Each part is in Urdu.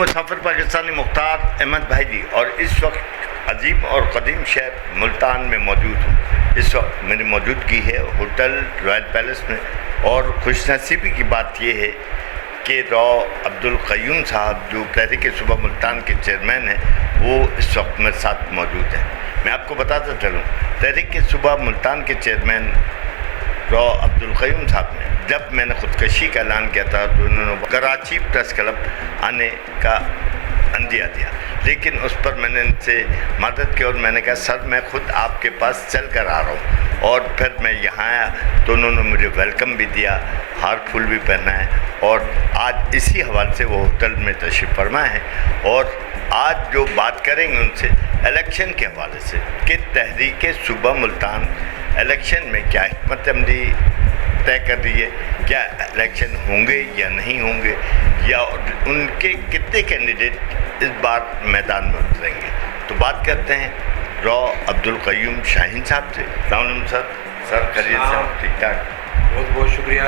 مسافر پاکستانی مختار احمد بھائی جی، اور اس وقت عظیم اور قدیم شہر ملتان میں موجود ہوں۔ اس وقت میری موجودگی ہے ہوٹل رائل پیلس میں، اور خوش نصیبی کی بات یہ ہے کہ عبدالقیوم صاحب جو تحریک صوبہ ملتان کے چیئرمین ہیں، وہ اس وقت میرے ساتھ موجود ہیں۔ میں آپ کو بتاتا چلوں، تحریک صوبہ ملتان کے چیئرمین عبدالقیوم صاحب نے جب میں نے خودکشی کا اعلان کیا تھا تو انہوں نے کراچی پریس کلب آنے کا عندیہ دیا، لیکن اس پر میں نے ان سے مدد کی اور میں نے کہا سر میں خود آپ کے پاس چل کر آ رہا ہوں، اور پھر میں یہاں آیا تو انہوں نے مجھے ویلکم بھی دیا، ہار پھول بھی پہنا ہے، اور آج اسی حوالے سے وہ ہوٹل میں تشریف فرما ہے، اور آج جو بات کریں گے ان سے الیکشن کے حوالے سے کہ تحریک صوبہ ملتان الیکشن میں کیا حکمت عملی طے کر رہی ہے، کیا الیکشن ہوں گے یا نہیں ہوں گے، یا ان کے کتنے کینڈیڈیٹ اس بار میدان میں اتریں گے۔ تو بات کرتے ہیں عبدالقیوم شاہین صاحب سے۔ السلام علیکم سر۔ سر خیریت سے؟ ٹھیک ٹھاک؟ بہت بہت شکریہ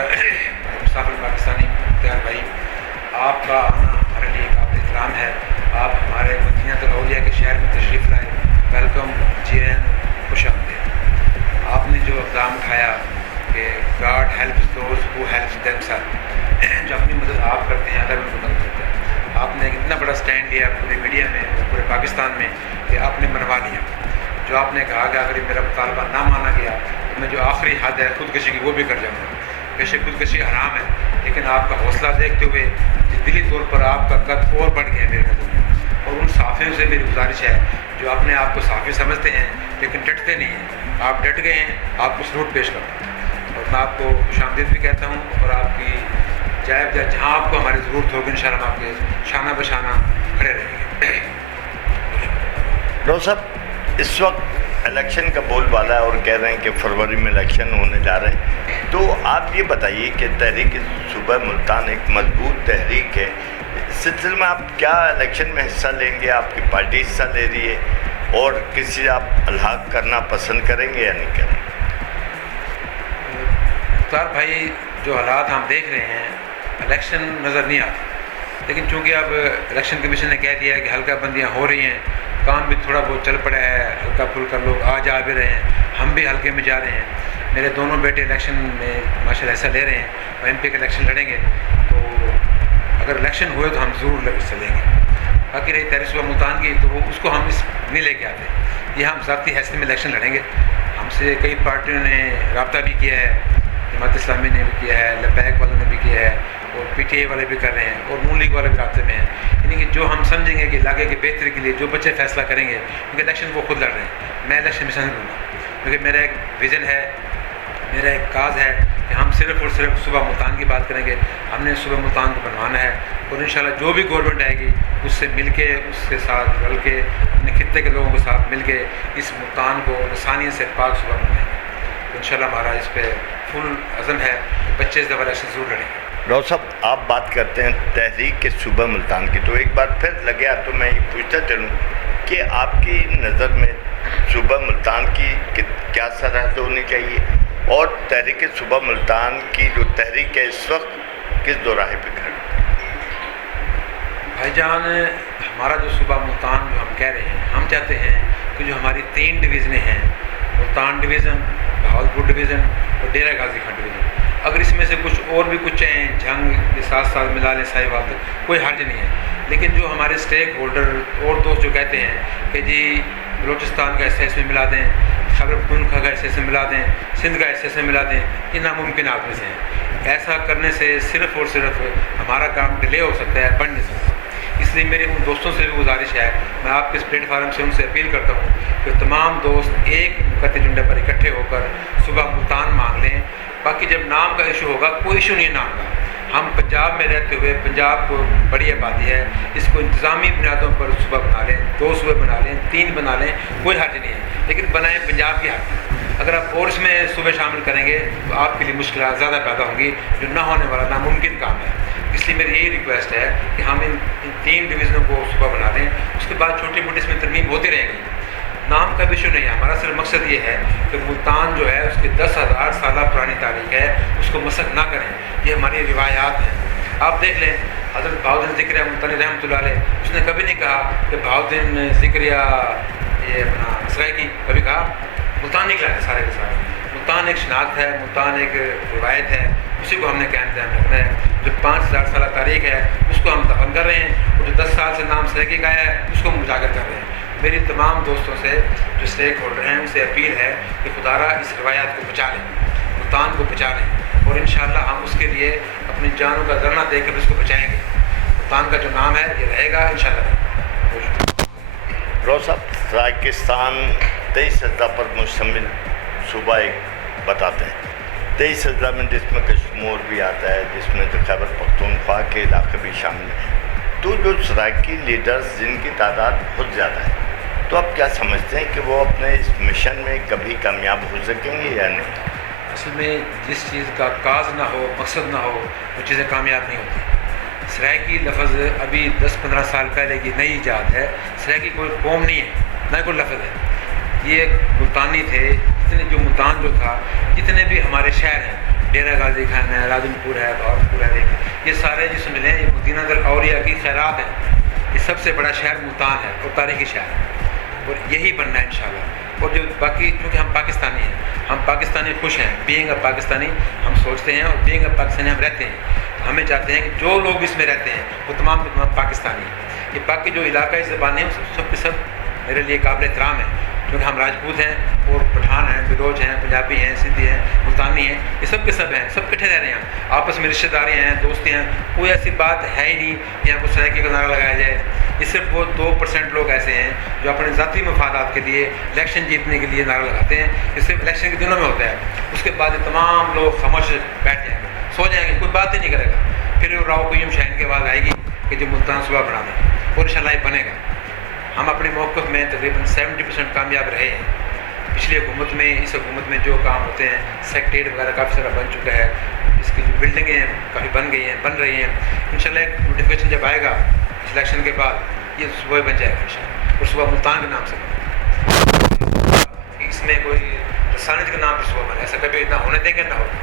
مسافر پاکستانی مختار بھائی، آپ کا آنا ہمارے لیے قابل احترام ہے۔ آپ ہمارے مدینہ الاولیاء کے شہر میں تشریف لائے، ویلکم، جی این، خوش آمدید۔ آپ نے جو اقدام اٹھایا کہ God helps those who helps them self, جو اپنی مدد آپ کرتے ہیں اللہ بھی ان کو مدد کرتا ہے۔ آپ نے اتنا بڑا سٹینڈ لیا پورے میڈیا میں، پورے پاکستان میں، کہ آپ نے منوا لیا۔ جو آپ نے کہا کہ اگر یہ میرا مطالبہ نہ مانا گیا تو میں جو آخری حد ہے خودکشی کی وہ بھی کر جاؤں گا۔ بے شک خودکشی حرام ہے، لیکن آپ کا حوصلہ دیکھتے ہوئے دلی طور پر آپ کا قد اور بڑھ گیا میرے نظر میں۔ اور ان صحافیوں سے میری گزارش ہے جو اپنے آپ کو صحافی سمجھتے ہیں لیکن ڈٹتے نہیں ہیں، آپ ڈٹ گئے ہیں، آپ کو سلوٹ پیش کرتا ہوں، اور میں آپ کو خوش آمدید بھی کہتا ہوں، اور آپ کی جائب جہاں آپ کو ہماری ضرورت ہوگی انشاءاللہ ہم آپ کے شانہ بشانہ کھڑے رہیں گے۔ ڈاکٹر صاحب، اس وقت الیکشن کا بول بالا ہے اور کہہ رہے ہیں کہ فروری میں الیکشن ہونے جا رہے ہیں، تو آپ یہ بتائیے کہ تحریک صوبہ ملتان ایک مضبوط تحریک ہے، اس سلسلے میں آپ کیا الیکشن میں حصہ لیں گے؟ آپ کی پارٹی حصہ لے رہی ہے، اور کسی آپ الحاق کرنا پسند کریں گے یا نہیں کریں گے؟ مختار بھائی، جو حالات ہم دیکھ رہے ہیں، الیکشن نظر نہیں آتا، لیکن چونکہ اب الیکشن کمیشن نے کہہ دیا ہے کہ حلقہ بندیاں ہو رہی ہیں، کام بھی تھوڑا بہت چل پڑا ہے، ہلکا پھلکا لوگ آ جا بھی رہے ہیں، ہم بھی حلقے میں جا رہے ہیں۔ میرے دونوں بیٹے الیکشن میں ماشاءاللہ حصہ لے رہے ہیں، وہ ایم پی کا الیکشن لڑیں گے، تو اگر الیکشن ہوئے تو ہم ضرور حصہ لیں گے۔ باقی رہی تحریک صوبہ ملتان کی، تو وہ اس کو ہم اس نہیں لے کے آتے، یہ ہم ذاتی حیثیت میں الیکشن لڑیں گے۔ ہم سے کئی پارٹیوں نے رابطہ بھی کیا ہے، جماعت اسلامی نے بھی کیا ہے، لبیک والوں نے بھی کیا ہے، اور پی ٹی اے والے بھی کر رہے ہیں، اور نون لیگ والے بھی رابطے میں ہیں، یعنی کہ جو ہم سمجھیں گے کہ علاقے کی بہتری کے لیے جو بچے فیصلہ کریں گے، کیونکہ الیکشن وہ خود لڑ رہے ہیں، میں الیکشن میں نہیں لوں گا، کیونکہ میرا ایک ویژن ہے، میرا ایک کاز ہے کہ ہم صرف اور صرف صوبہ ملتان کی بات کریں گے۔ ہم نے صوبہ ملتان کو بنوانا ہے، اور انشاءاللہ جو بھی گورنمنٹ آئے گی اس سے مل کے، اس کے ساتھ رل کے، اپنے خطے کے لوگوں کے ساتھ مل کے اس ملتان کو لسانیت سے پاک صوبہ بنائیں گے۔ تو انشاءاللہ ہمارا اس پہ فل عزم ہے کہ 25 دفعہ الیکشن ضرور لڑیں گے۔ ڈاکٹر صاحب، آپ بات کرتے ہیں تحریک کے صوبہ ملتان کی، تو ایک بار پھر لگیا تو میں یہ پوچھتا چلوں کہ آپ کی نظر میں صوبہ ملتان کی کیا سرحد ہونی چاہیے، اور تحریک صوبہ ملتان کی جو تحریک ہے اس وقت کس دوراہے پہ کھڑی؟ بھائی جان، ہمارا جو صوبہ ملتان جو ہم کہہ رہے ہیں، ہم چاہتے ہیں کہ جو ہماری 3 ڈویژنیں ہیں، ملتان ڈویژن، بہاولپور ڈویژن اور ڈیرہ غازی خان ڈویژن، اگر اس میں سے کچھ اور بھی کچھ ہیں، جنگ کے ساتھ ساتھ ملا لیں ساہیوال تک، کوئی حرج نہیں ہے، لیکن جو ہمارے اسٹیک ہولڈر اور دوست جو کہتے ہیں کہ جی بلوچستان کا حصہ اس میں ملا دیں، خیبر پختونخوا کا حصہ میں ملا دیں، سندھ کا حصہ میں ملا دیں، یہ ناممکنات میں سے ہیں۔ ایسا کرنے سے صرف اور صرف ہمارا کام ڈیلے ہو سکتا ہے، بڑھ نہیں سکتا۔ اس لیے میری ان دوستوں سے بھی گزارش ہے، میں آپ کے اس پلیٹ فارم سے ان سے اپیل کرتا ہوں کہ تمام دوست ایک مقدس جھنڈے پر اکٹھے ہو کر صوبہ ملتان مانگ لیں۔ باقی جب نام کا ایشو ہوگا، کوئی ایشو نہیں ہے نام کا، ہم پنجاب میں رہتے ہوئے، پنجاب کو بڑی آبادی ہے، اس کو انتظامی بنیادوں پر صوبہ بنا لیں، 2 صوبے بنا لیں، 3 بنا لیں، کوئی حرج نہیں ہے، لیکن بنائیں پنجاب کی حد تک۔ اگر آپ اور اس میں صوبے شامل کریں گے تو آپ کے لیے مشکلات زیادہ پیدا ہوں گی، جو نہ ہونے والا ناممکن کام ہے۔ اس لیے میری یہی ریکویسٹ ہے کہ ہم ان 3 ڈویژنوں کو صوبہ بنا لیں، اس کے بعد چھوٹی موٹی اس میں ترمیم ہوتی رہے گی۔ نام کا بھی ایشو نہیں ہے، ہمارا صرف مقصد یہ ہے کہ ملتان جو ہے اس کی 10,000 سالہ پرانی تاریخ ہے، اس کو مسخ نہ کریں، یہ ہماری روایات ہیں۔ آپ دیکھ لیں حضرت بہاؤدین ذکریہ ملتانی رحمۃ اللہ علیہ اس نے کبھی نہیں کہا کہ بہاؤدین ذکریہ یہ اپنا سرائکی، کبھی کہا ملتان نکلا ہے سارے کے سارے. ملتان ایک شناخت ہے، ملتان ایک روایت ہے، اسی کو ہم نے قائم دائم رکھنا ہے. جو 5000 سالہ تاریخ ہے اس کو ہم دفن کر رہے ہیں، اور جو 10 سال سے نام سرائکی کا ہے اس کو ہم اجاگر کر رہے ہیں. میری تمام دوستوں سے جو اسٹیک ہولڈر ہیں ان سے اپیل ہے کہ خدا را اس روایات کو بچا لیں، ملتان کو بچا لیں، اور انشاءاللہ ہم اس کے لیے اپنی جانوں کا ذرہ دے کر اس کو بچائیں گے. ملتان کا جو نام ہے یہ رہے گا انشاءاللہ. روز صاحب، سرائکستان 23 اضلاع پر مشتمل صوبہ ایک بتاتے ہیں. 23 اضلاع میں جس میں کشمور بھی آتا ہے، جس میں خیبر پختونخوا کے علاقے بھی شامل ہیں. تو جو سرائکی لیڈرز جن کی تعداد بہت زیادہ ہے، تو آپ کیا سمجھتے ہیں کہ وہ اپنے اس مشن میں کبھی کامیاب ہو سکیں گے یا نہیں؟ اصل میں جس چیز کا کاز نہ ہو، مقصد نہ ہو، وہ چیزیں کامیاب نہیں ہوتی. سرائکی لفظ ابھی 10-15 سال پہلے کی نئی ایجاد ہے. سرائکی کوئی قوم نہیں ہے، نہ کوئی لفظ ہے. یہ ملتانی تھے. جو ملتان جو تھا، جتنے بھی ہمارے شہر ہیں، ڈیرہ غازی خان ہے، راجن پور ہے، بہاولپور ہے، یہ سارے جس میں ملیں، یہ مدینہ الاولیاء کی خیرات ہیں. یہ سب سے بڑا شہر ملتان ہے اور تاریخی شہر ہے، اور یہی بننا ہے انشاءاللہ. اور جو باقی، کیونکہ ہم پاکستانی ہیں، ہم پاکستانی خوش ہیں. بینگ اے پاکستانی ہم سوچتے ہیں، اور بینگ اے پاکستانی ہم رہتے ہیں. ہمیں چاہتے ہیں کہ جو لوگ اس میں رہتے ہیں وہ تمام پاکستانی ہیں. یہ باقی جو علاقائی زبانیں ہیں سب کے سب میرے لیے قابل احترام ہیں، کیونکہ ہم راجپوت ہیں اور پٹھان ہیں، بلوچ ہیں، پنجابی ہیں، سندھی ہیں، ملتانی ہیں. یہ سب کے سب ہیں، سب کٹھے رہ رہے ہیں. آپس میں رشتہ داری ہیں، دوستی ہیں. کوئی ایسی بات ہے ہی نہیں کہ یہاں کو سرائکی کا نعرہ لگایا جائے. یہ صرف وہ 2% لوگ ایسے ہیں جو اپنے ذاتی مفادات کے لیے الیکشن جیتنے کے لیے نعرہ لگاتے ہیں. یہ صرف الیکشن کے دنوں میں ہوتا ہے. اس کے بعد یہ تمام لوگ خاموش بیٹھ جائیں گے، سو جائیں گے، کوئی بات ہی نہیں کرے گا. پھر راؤ قیوم شاہین کے بعد آئے گی کہ جو ملتان صوبہ بنا دیں، اور انشاءاللہ یہ بنے گا. ہم اپنے موقف میں تقریباً 70% کامیاب رہے ہیں. پچھلی حکومت میں، اس حکومت میں جو کام ہوتے ہیں، سیکٹریٹ وغیرہ کافی سارا بن چکا ہے. اس کی جو بلڈنگیں ہیں کافی بن گئی ہیں، بن رہی ہیں. انشاءاللہ ایک نوٹیفیکیشن جب آئے گا الیکشن کے بعد، یہ صوبہ بن جائے گا انشاءاللہ، اور صوبہ ملتان کے نام سے بنے. اس میں کوئی رسانیت کے نام پر صوبہ بنے، ایسا کبھی نہ ہونے دیں گے، نہ ہوگا.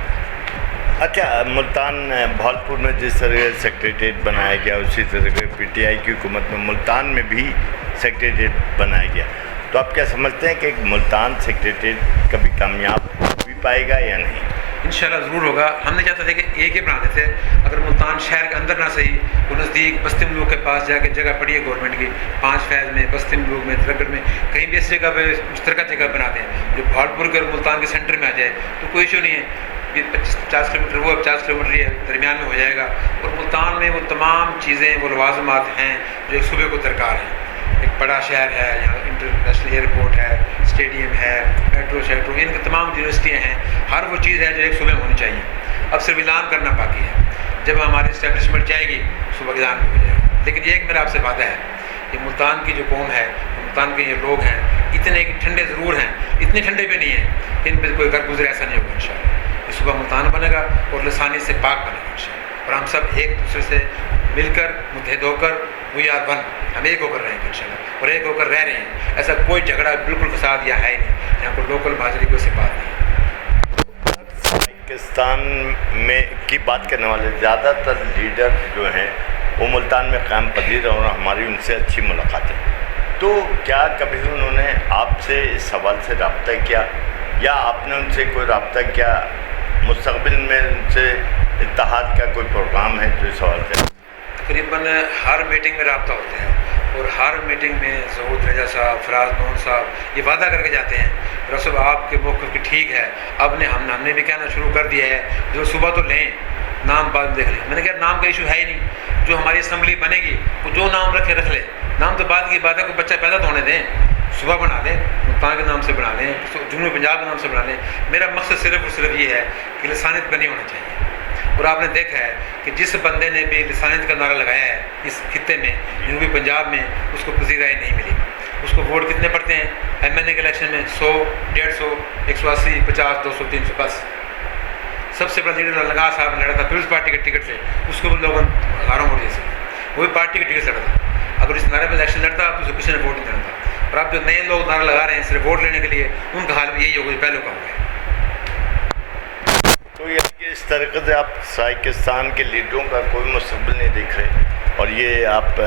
اچھا، ملتان بہاولپور میں جس طرح سیکریٹریٹ بنایا گیا، اسی طرح PTI کی حکومت میں ملتان میں بھی سیکریٹریٹ بنایا گیا. تو آپ کیا سمجھتے ہیں کہ ملتان سیکریٹریٹ کبھی کامیاب بھی پائے گا یا نہیں؟ انشاءاللہ ضرور ہوگا. ہم نے چاہتے تھے کہ ایک ہی بناتے تھے. اگر ملتان شہر کے اندر نہ صحیح، وہ نزدیک بستی ملوک کے پاس جا کے جگہ پڑی ہے گورنمنٹ کی، 5 فیض میں، بستی ملوک میں، ترگڑ میں، کہیں بھی اس جگہ پہ مشترکہ جگہ بناتے ہیں جو بہاولپور کے اور ملتان کے سینٹر میں آ جائے تو کوئی ایشو نہیں ہے. یہ 50 کلومیٹر وہ 50 کلومیٹر یہ درمیان میں ہو جائے گا. اور ملتان میں وہ تمام چیزیں، وہ لوازمات ہیں جو ایک صوبے کو درکار ہیں. ایک بڑا شہر ہے، یہاں انٹرنیشنل ایئرپورٹ ہے، اسٹیڈیم ہے، میٹرو شیٹرو، ان کے تمام یونیورسٹیاں ہیں. ہر وہ چیز ہے جو ایک صوبے میں ہونی چاہیے. اب صرف اعلان کرنا باقی ہے. جب ہماری اسٹیبلشمنٹ جائے گی صوبہ کے اعلان میں ہو جائے گا. لیکن یہ ایک میرا آپ سے وعدہ ہے کہ ملتان کی جو قوم ہے، ملتان کے یہ لوگ ہیں، اتنے ٹھنڈے ضرور ہیں، اتنے ٹھنڈے بھی نہیں ہیں کہ ان پہ کوئی گھر گزرے، ایسا نہیں ہوگا انشاءاللہ. یہ صوبہ ملتان بنے گا اور لسانی سے پاک بنے گا انشاءاللہ. اور ہم سب ایک دوسرے سے مل کر، متحد ہو کر، وی آر ون، ہم ایک ہو کر رہیں گے انشاءاللہ، اور ایک ہو کر رہ رہے ہیں. ایسا کوئی جھگڑا، بالکل فساد یا ہے نہیں. یہاں کو لوکل مہاجری کوئی سی بات نہیں. پاکستان میں کی بات کرنے والے زیادہ تر لیڈر جو ہیں وہ ملتان میں قیام پذیر اور ہماری ان سے اچھی ملاقات ہے. تو کیا کبھی انہوں نے آپ سے اس سوال سے رابطہ کیا، یا آپ نے ان سے کوئی رابطہ کیا؟ مستقبل میں ان سے اتحاد کا کوئی پروگرام ہے؟ جو اس سوال سے تقریباً ہر میٹنگ میں رابطہ ہوتا ہے، اور ہر میٹنگ میں ظہور رضا صاحب، فراز نون صاحب یہ وعدہ کر کے جاتے ہیں رسول آپ کے موقف کی ٹھیک ہے. اب نے ہم نے بھی کہنا شروع کر دیا ہے جو صبح تو لیں، نام بعد دیکھ لیں. میں نے کہا نام کا ایشو ہے ہی نہیں. جو ہماری اسمبلی بنے گی وہ جو نام رکھے رکھ لے، نام تو بعد کی بات ہے. کوئی بچہ پیدا تو ہونے دیں، صبح بنا لیں، ملتان کے نام سے بنا لیں، جنوبی پنجاب کے نام سے بنا لیں. میرا مقصد صرف اور صرف یہ ہے کہ لسانیت بنی ہونا چاہیے. اور آپ نے دیکھا ہے کہ جس بندے نے بھی لسانیت کا نعرہ لگایا ہے اس خطے میں، جنوبی پنجاب میں، اس کو پذیرائی نہیں ملی. اس کو ووٹ کتنے پڑتے ہیں MNA کے الیکشن میں؟ 100، 150، 180، 50، 200، 300 بس. سب سے بڑا لیڈر لگا صاحب نے لڑا تھا پیپلز پارٹی کے ٹکٹ سے، اس کو بھی لوگوں نے ہزاروں ووٹ دیے. وہ بھی پارٹی کے ٹکٹ سے لڑا تھا. اگر اس نعرے میں الیکشن لڑتا تو اسے کسی نے ووٹ نہیں دینا تھا. اور اب جو نئے لوگ نعرہ لگا رہے ہیں صرف ووٹ لینے کے لیے، ان کا حال بھی یہی ہوگا جو پہلے کا ہو گیا. تو یہ اس طریقے سے آپ سائیکستان کے لیڈروں کا کوئی مستقبل نہیں دیکھ رہے، اور یہ آپ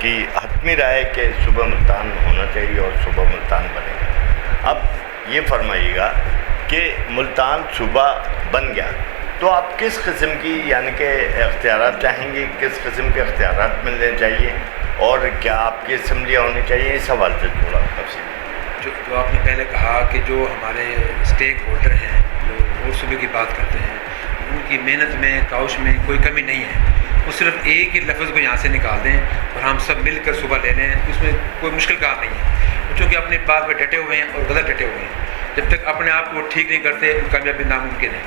کی حتمی رائے کہ صوبہ ملتان ہونا چاہیے اور صوبہ ملتان بنے گا۔ اب یہ فرمائیے گا کہ ملتان صوبہ بن گیا تو آپ کس قسم کی یعنی کہ اختیارات چاہیں گے، کس قسم کے اختیارات ملنے چاہیے، اور کیا آپ کی اسمبلیاں ہونی چاہیے، اس حوالے سے تھوڑا تفصیل۔ جو آپ نے پہلے کہا کہ جو ہمارے اسٹیک ہولڈر ہیں جو اور صوبے کی بات کرتے ہیں، ان کی محنت میں کاوش میں کوئی کمی نہیں ہے، وہ صرف ایک ہی لفظ کو یہاں سے نکال دیں اور ہم سب مل کر صوبہ لے لیں، اس میں کوئی مشکل کام نہیں ہے، چونکہ اپنی بات پہ ڈٹے ہوئے ہیں اور غلط ڈٹے ہوئے ہیں۔ جب تک اپنے آپ کو ٹھیک نہیں کرتے کامیابی ناممکن ہے۔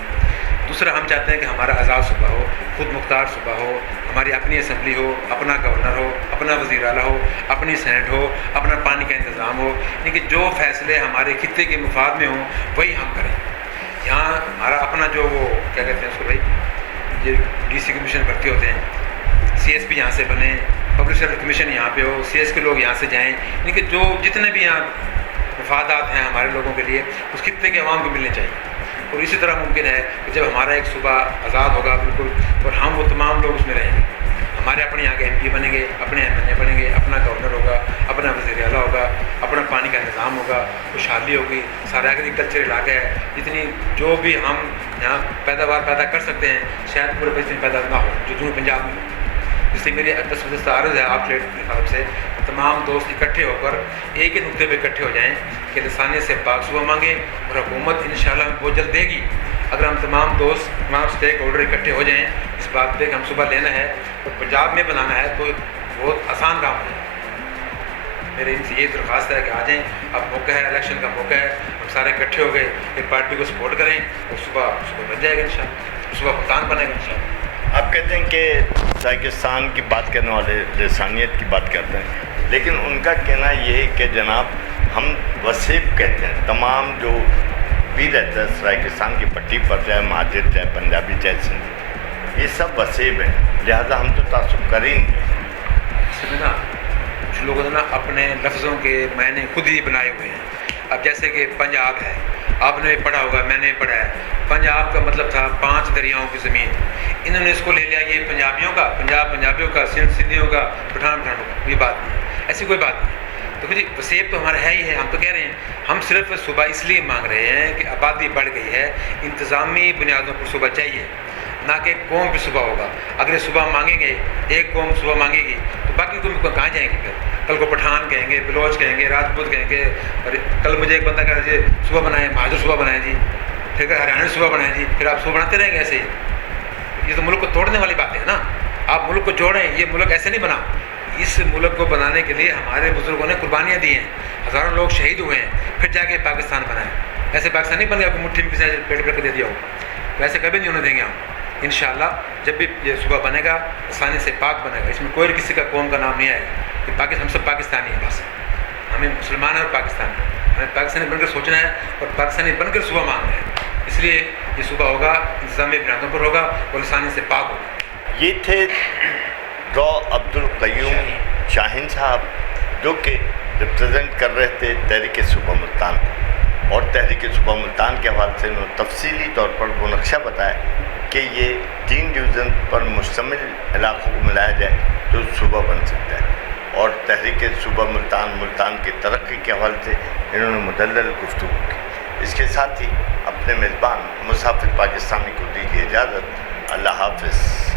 دوسرا، ہم چاہتے ہیں کہ ہمارا آزاد صوبہ ہو، خود مختار صوبہ ہو، ہماری اپنی اسمبلی ہو، اپنا گورنر ہو، اپنا وزیر اعلیٰ ہو، اپنی سینٹ ہو، اپنا پانی کا انتظام ہو، یعنی کہ جو فیصلے ہمارے خطے کے مفاد میں ہوں وہی ہم کریں۔ یہاں ہمارا اپنا جو وہ کیا کہتے ہیں اس کو بھائی، یہ ڈی سی کمیشن بھرتی ہوتے ہیں، سی ایس پی یہاں سے بنے، پبلک سروس کمیشن یہاں پہ ہو، سی ایس کے لوگ یہاں سے جائیں، یعنی کہ جو جتنے بھی یہاں مفادات ہیں ہمارے لوگوں کے لیے اس خطے کے عوام کو ملنے چاہیے۔ اور اسی طرح ممکن ہے کہ جب ہمارا ایک صوبہ آزاد ہوگا بالکل، اور ہم وہ تمام لوگ اس میں رہیں گے، ہمارے اپنے یہاں کے ایم پی بنیں گے، اپنے ایم این اے بنیں گے، اپنا گورنر ہوگا، اپنا وزیر اعلیٰ ہوگا، اپنا پانی کا نظام ہوگا، خوشحالی ہوگی، سارا ایگریکلچر علاقہ ہے، جتنی جو بھی ہم یہاں پیداوار پیدا کر سکتے ہیں شاید پورے پاکستان میں پیدا نہ ہو جو جنوب پنجاب میں ہو۔ اس لیے میری دستخط عرض ہے آپ پلیٹ کی طرف سے تمام دوست اکٹھے ہو کر ایک ہی نقطے پہ اکٹھے ہو جائیں کہ لسانیت سے پاک صوبہ مانگیں، اور حکومت انشاءاللہ ہم کو جلد دے گی اگر ہم تمام دوست تمام اسٹیک ہولڈر اکٹھے ہو جائیں اس بات پہ کہ ہم صوبہ لینا ہے اور پنجاب میں بنانا ہے تو بہت آسان کام ہو جائے۔ میری ان سے یہ درخواست ہے کہ آ جائیں، اب موقع ہے، الیکشن کا موقع ہے، ہم سارے اکٹھے ہو گئے ایک پارٹی کو سپورٹ کریں اور صوبہ بن جائے گا انشاءاللہ، صوبہ ملتان بنے گا انشاءاللہ۔ آپ کہتے ہیں کہ سائیکستان کی بات کرنے والے لسانیت کی بات کرتے ہیں، لیکن ان کا کہنا یہ ہے کہ جناب ہم وسیب کہتے ہیں، تمام جو بھی رہتا ہے سائیکستان کی پٹی پر، چاہے مہاجر چاہے پنجابی چاہے سندھی، یہ سب وسیب ہیں، لہٰذا ہم تو تعصب کر ہی نہیں۔ اس میں نا کچھ لوگوں نے نا اپنے لفظوں کے معنی خود ہی بنائے ہوئے ہیں۔ اب جیسے کہ پنجاب ہے، آپ نے پڑھا ہوگا، میں نے پڑھا ہے، پنجاب کا مطلب تھا 5 دریاؤں کی زمین، انہوں نے اس کو لے لیا یہ پنجابیوں کا، پنجاب پنجابیوں کا، سندھ سندھیوں کا، پٹھان پٹھانوں کا، یہ بات نہیں ہے، ایسی کوئی بات نہیں ہے۔ تو جی وسیب تو ہمارا ہے ہی ہے، ہم تو کہہ رہے ہیں ہم صرف صوبہ اس لیے مانگ رہے ہیں کہ آبادی بڑھ گئی ہے، انتظامی بنیادوں پر صوبہ چاہیے، نہ کہ قوم پہ صوبہ ہوگا۔ اگر یہ صوبہ مانگیں گے، ایک قوم صوبہ مانگے گی تو باقی قوم کہاں جائیں گے پھر؟ کل کو پٹھان کہیں گے، بلوچ کہیں گے، راجپوت کہیں گے، اور کل مجھے ایک بندہ کہہ رہا ہے جی صوبہ بنائیں، مہاجر صوبہ بنائیں جی، پھر ہریانوی صوبہ بنائیں جی، پھر آپ صوبہ بناتے رہیں گے ایسے ہی۔ یہ تو ملک کو توڑنے والی باتیں ہیں نا، آپ ملک کو جوڑیں، یہ ملک ایسے نہیں بنا۔ اس ملک کو بنانے کے لیے ہمارے بزرگوں نے قربانیاں دی ہیں، ہزاروں لوگ شہید ہوئے ہیں، پھر جا کے پاکستان بنائے۔ ایسے پاکستان نہیں بن گیا کہ مٹھی میں کسی نے پیٹ کر کے دے دیا ہو، ویسے کبھی نہیں ہونے دیں گے ہم۔ انشاءاللہ جب بھی یہ صوبہ بنے گا آسانی سے پاک بنے گا، اس میں کوئی کسی کا قوم کا نام نہیں آئے گا کہ پاکستان، ہم سب پاکستانی ہیں، بس ہمیں مسلمان ہیں اور پاکستانی ہیں، ہمیں پاکستانی بن کر سوچنا ہے اور پاکستانی بن کر صوبہ مانگنا ہے۔ اس لیے یہ صوبہ ہوگا انتظامی بنیادوں پر ہوگا اور لسانی سے پاک ہوگا۔ یہ تھے ڈاکٹر عبدالقیوم شاہین صاحب، جو کہ ریپرزینٹ کر رہے تھے تحریک صوبہ ملتان کو، اور تحریک صوبہ ملتان کے حوالے سے انہوں نے تفصیلی طور پر وہ نقشہ بتایا کہ یہ 3 ڈویژن پر مشتمل علاقوں کو ملایا جائے تو صوبہ بن سکتا ہے، اور تحریک صوبہ ملتان کی ترقی کے حوالے سے انہوں نے مدلل گفتگو کی۔ اس کے ساتھ ہی اپنے میزبان مسافر پاکستانی کو دیجیے اجازت۔ اللہ حافظ۔